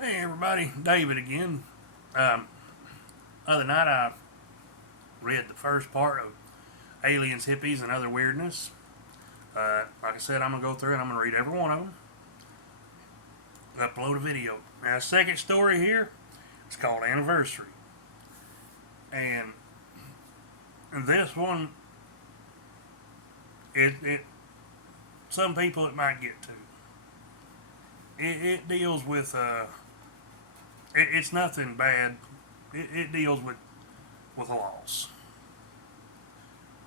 Hey everybody, David again. Um, other night I read the first part of Aliens, Hippies, and Other Weirdness. Like I said, I'm going to go through and I'm going to read every one of them, upload a video. Now, the second story here is called Anniversary. And this one, it some people it might get to. It deals with, it's nothing bad. It deals with a loss.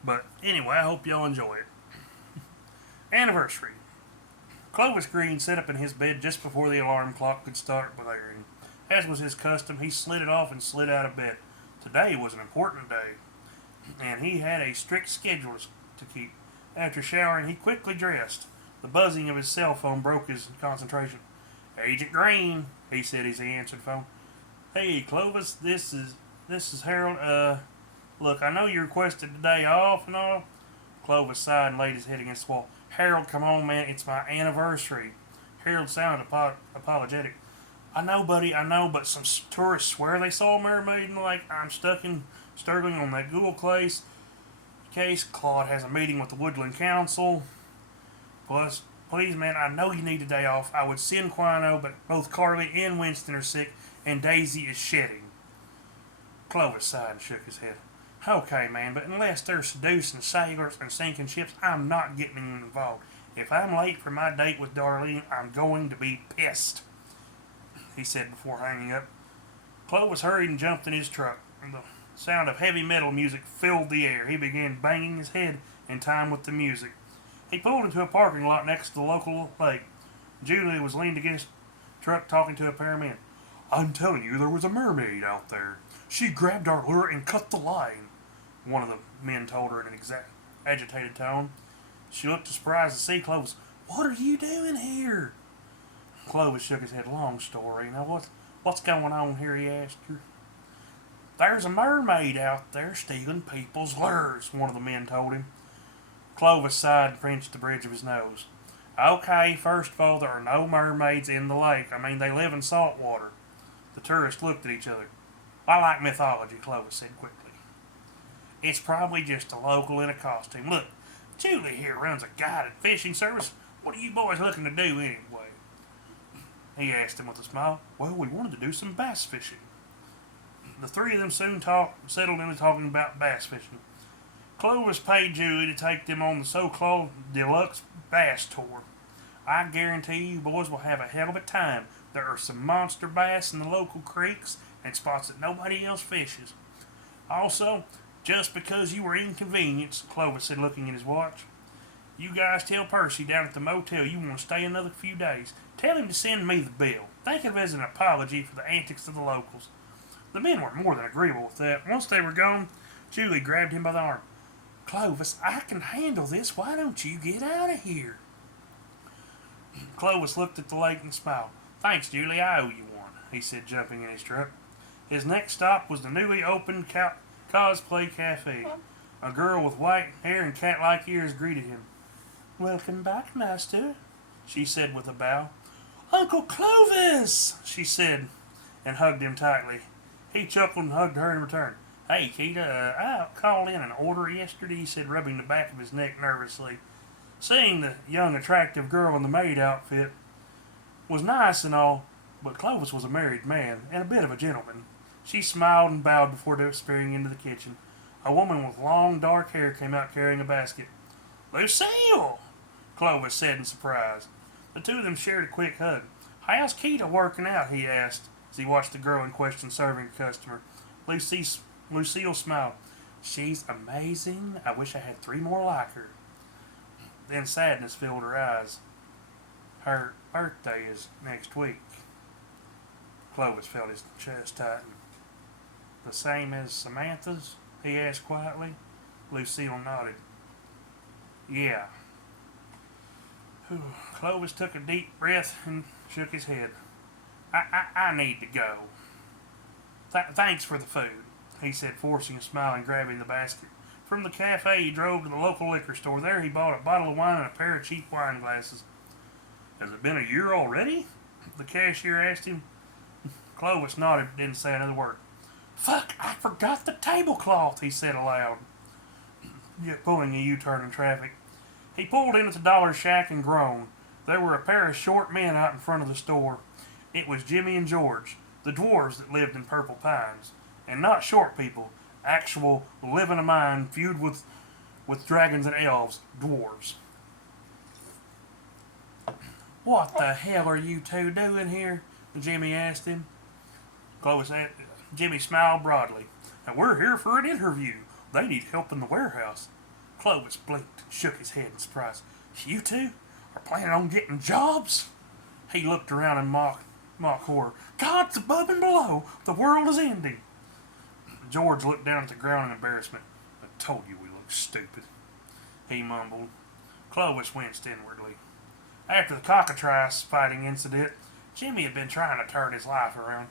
But anyway, I hope y'all enjoy it. Anniversary. Clovis Green sat up in his bed just before the alarm clock could start blaring. As was his custom, he slid it off and slid out of bed. Today was an important day, and he had a strict schedule to keep. After showering, he quickly dressed. The buzzing of his cell phone broke his concentration. "Agent Green," he said as he answered the phone. "Hey, Clovis, this is Harold. Look, I know you requested the day off and all." Clovis sighed and laid his head against the wall. "Harold, come on, man. It's my anniversary." Harold sounded apologetic. "I know, buddy, I know, but some tourists swear they saw a mermaid in the lake. I'm stuck in Sterling on that Google case. Claude has a meeting with the Woodland Council. Plus, please, man, I know you need a day off. I would send Quino, but both Carly and Winston are sick, and Daisy is shedding." Clovis sighed and shook his head. "Okay, man, but unless they're seducing sailors and sinking ships, I'm not getting involved. If I'm late for my date with Darlene, I'm going to be pissed," he said before hanging up. Clovis hurried and jumped in his truck. The sound of heavy metal music filled the air. He began banging his head in time with the music. He pulled into a parking lot next to the local lake. Julie was leaned against the truck talking to a pair of men. "I'm telling you, there was a mermaid out there. She grabbed our lure and cut the line," one of the men told her in an agitated tone. She looked surprised to see Clovis. "What are you doing here?" Clovis shook his head. "Long story. Now what's going on here?" he asked her. "There's a mermaid out there stealing people's lures," one of the men told him. Clovis sighed and pinched the bridge of his nose. "Okay, first of all, there are no mermaids in the lake. I mean, they live in salt water." The tourists looked at each other. "I like mythology," Clovis said quickly. "It's probably just a local in a costume. Look, Julie here runs a guided fishing service. What are you boys looking to do anyway?" He asked them with a smile. "Well, we wanted to do some bass fishing." The three of them soon settled into talking about bass fishing. Clovis paid Julie to take them on the so-called deluxe bass tour. "I guarantee you boys will have a hell of a time. There are some monster bass in the local creeks and spots that nobody else fishes. Also, just because you were inconvenienced," Clovis said, looking at his watch, "you guys tell Percy down at the motel you want to stay another few days. Tell him to send me the bill. Think of it as an apology for the antics of the locals." The men were more than agreeable with that. Once they were gone, Julie grabbed him by the arm. "Clovis, I can handle this. Why don't you get out of here?" Clovis looked at the lake and smiled. "Thanks, Julie, I owe you one," he said, jumping in his truck. His next stop was the newly opened cosplay cafe. A girl with white hair and cat-like ears greeted him. "Welcome back, master," she said with a bow. "Uncle Clovis," she said, and hugged him tightly. He chuckled and hugged her in return. "Hey, Keita, I called in an order yesterday," he said, rubbing the back of his neck nervously. Seeing the young, attractive girl in the maid outfit was nice and all, but Clovis was a married man and a bit of a gentleman. She smiled and bowed before disappearing into the kitchen. A woman with long, dark hair came out carrying a basket. "Lucille!" Clovis said in surprise. The two of them shared a quick hug. "How's Keita working out?" he asked as he watched the girl in question serving a customer. Lucille smiled. "She's amazing. I wish I had 3 more like her." Then sadness filled her eyes. "Her birthday is next week." Clovis felt his chest tighten. "The same as Samantha's?" he asked quietly. Lucille nodded. "Yeah." Clovis took a deep breath and shook his head. I need to go." Thanks for the food," he said, forcing a smile and grabbing the basket. From the cafe, he drove to the local liquor store. There he bought a bottle of wine and a pair of cheap wine glasses. "Has it been a year already?" the cashier asked him. Clovis nodded but didn't say another word. Fuck, I forgot the tablecloth, he said aloud, yet pulling a U-turn in traffic. He pulled into the Dollar Shack and groaned. There were a pair of short men out in front of the store. It was Jimmy and George, the dwarves that lived in Purple Pines. And not short people, actual living a mind feud with dragons and elves, dwarves. What the hell are you two doing here? Jimmy asked him. Jimmy smiled broadly. And we're here for an interview. They need help in the warehouse. Clovis blinked and shook his head in surprise. You two are planning on getting jobs? He looked around in mock horror. God's above and below. The world is ending. George looked down at the ground in embarrassment. I told you we looked stupid, he mumbled. Clovis winced inwardly. After the cockatrice fighting incident, Jimmy had been trying to turn his life around.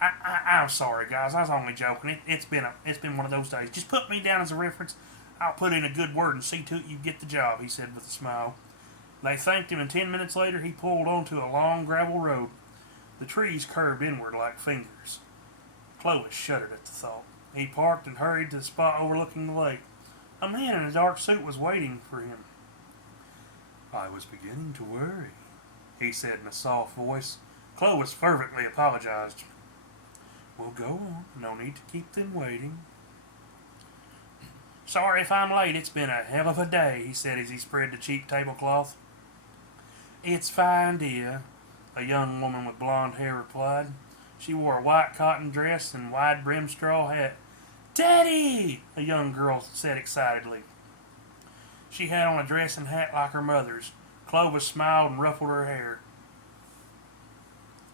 I'm sorry, guys. I was only joking. It's been one of those days. Just put me down as a reference. I'll put in a good word and see to it you get the job, he said with a smile. They thanked him, and 10 minutes later he pulled onto a long gravel road. The trees curved inward like fingers. Clovis shuddered at the thought. He parked and hurried to the spot overlooking the lake. A man in a dark suit was waiting for him. I was beginning to worry, he said in a soft voice. Clovis fervently apologized. Well, go on. No need to keep them waiting. Sorry if I'm late. It's been a hell of a day, he said as he spread the cheap tablecloth. It's fine, dear, a young woman with blonde hair replied. She wore a white cotton dress and wide-brimmed straw hat. Daddy! A young girl said excitedly. She had on a dress and hat like her mother's. Clovis smiled and ruffled her hair.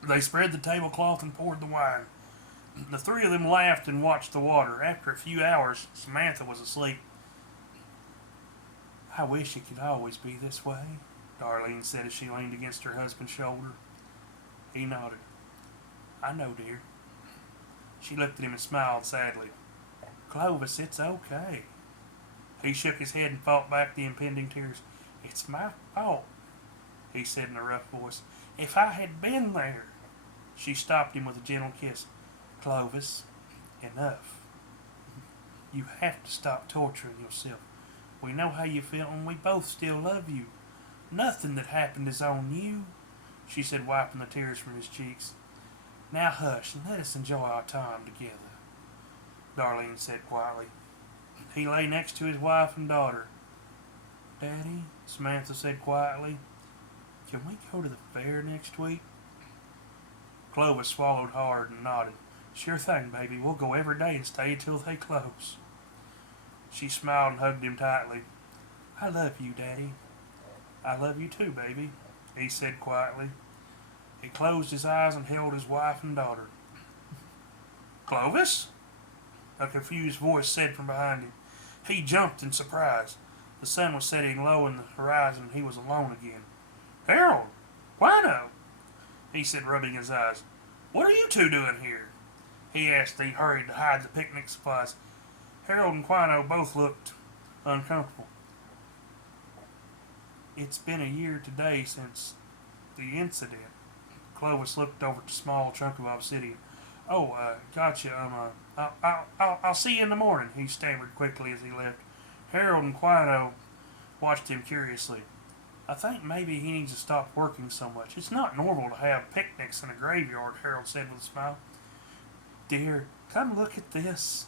They spread the tablecloth and poured the wine. The three of them laughed and watched the water. After a few hours, Samantha was asleep. I wish it could always be this way, Darlene said as she leaned against her husband's shoulder. He nodded. I know, dear. She looked at him and smiled sadly. Clovis, it's okay. He shook his head and fought back the impending tears. It's my fault, he said in a rough voice. If I had been there. She stopped him with a gentle kiss. Clovis, enough. You have to stop torturing yourself. We know how you feel and we both still love you. Nothing that happened is on you, she said, wiping the tears from his cheeks. Now hush and let us enjoy our time together, Darlene said quietly. He lay next to his wife and daughter. Daddy, Samantha said quietly, can we go to the fair next week? Clovis swallowed hard and nodded. Sure thing, baby. We'll go every day and stay till they close. She smiled and hugged him tightly. I love you, Daddy. I love you too, baby, he said quietly. He closed his eyes and held his wife and daughter. Clovis? A confused voice said from behind him. He jumped in surprise. The sun was setting low in the horizon and he was alone again. Harold! Wino! He said, rubbing his eyes. What are you two doing here? He asked as he hurried to hide the picnic supplies. Harold and Quino both looked uncomfortable. It's been a year today since the incident. Clovis looked over at the small chunk of obsidian. Oh, gotcha. I'll see you in the morning, he stammered quickly as he left. Harold and Quino watched him curiously. I think maybe he needs to stop working so much. It's not normal to have picnics in a graveyard, Harold said with a smile. Dear, come look at this,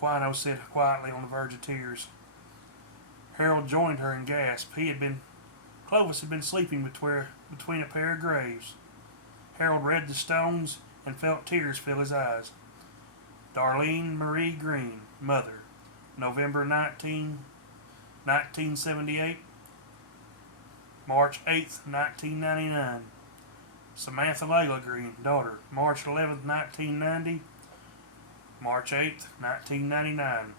Quino said quietly on the verge of tears. Harold joined her and gasped. Clovis had been sleeping between a pair of graves. Harold read the stones and felt tears fill his eyes. Darlene Marie Green, mother, November 1978, March 8th, 1999. Samantha Layla Green, daughter, March 11th, 1990, March 8th, 1999.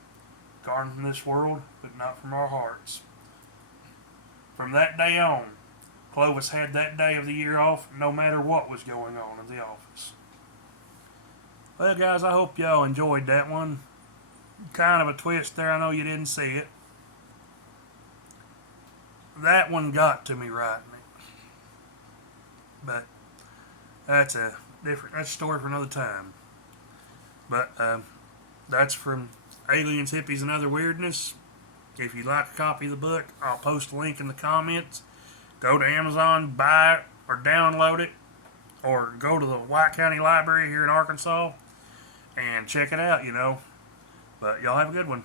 Gone from this world, but not from our hearts. From that day on, Clovis had that day of the year off no matter what was going on in the office. Well, guys, I hope y'all enjoyed that one. Kind of a twist there. I know you didn't see it. That one got to me right. But That's a that's a story for another time. But that's from Aliens, Hippies, and Other Weirdness. If you'd like a copy of the book, I'll post a link in the comments. Go to Amazon, buy it, or download it, or go to the White County Library here in Arkansas and check it out, But y'all have a good one.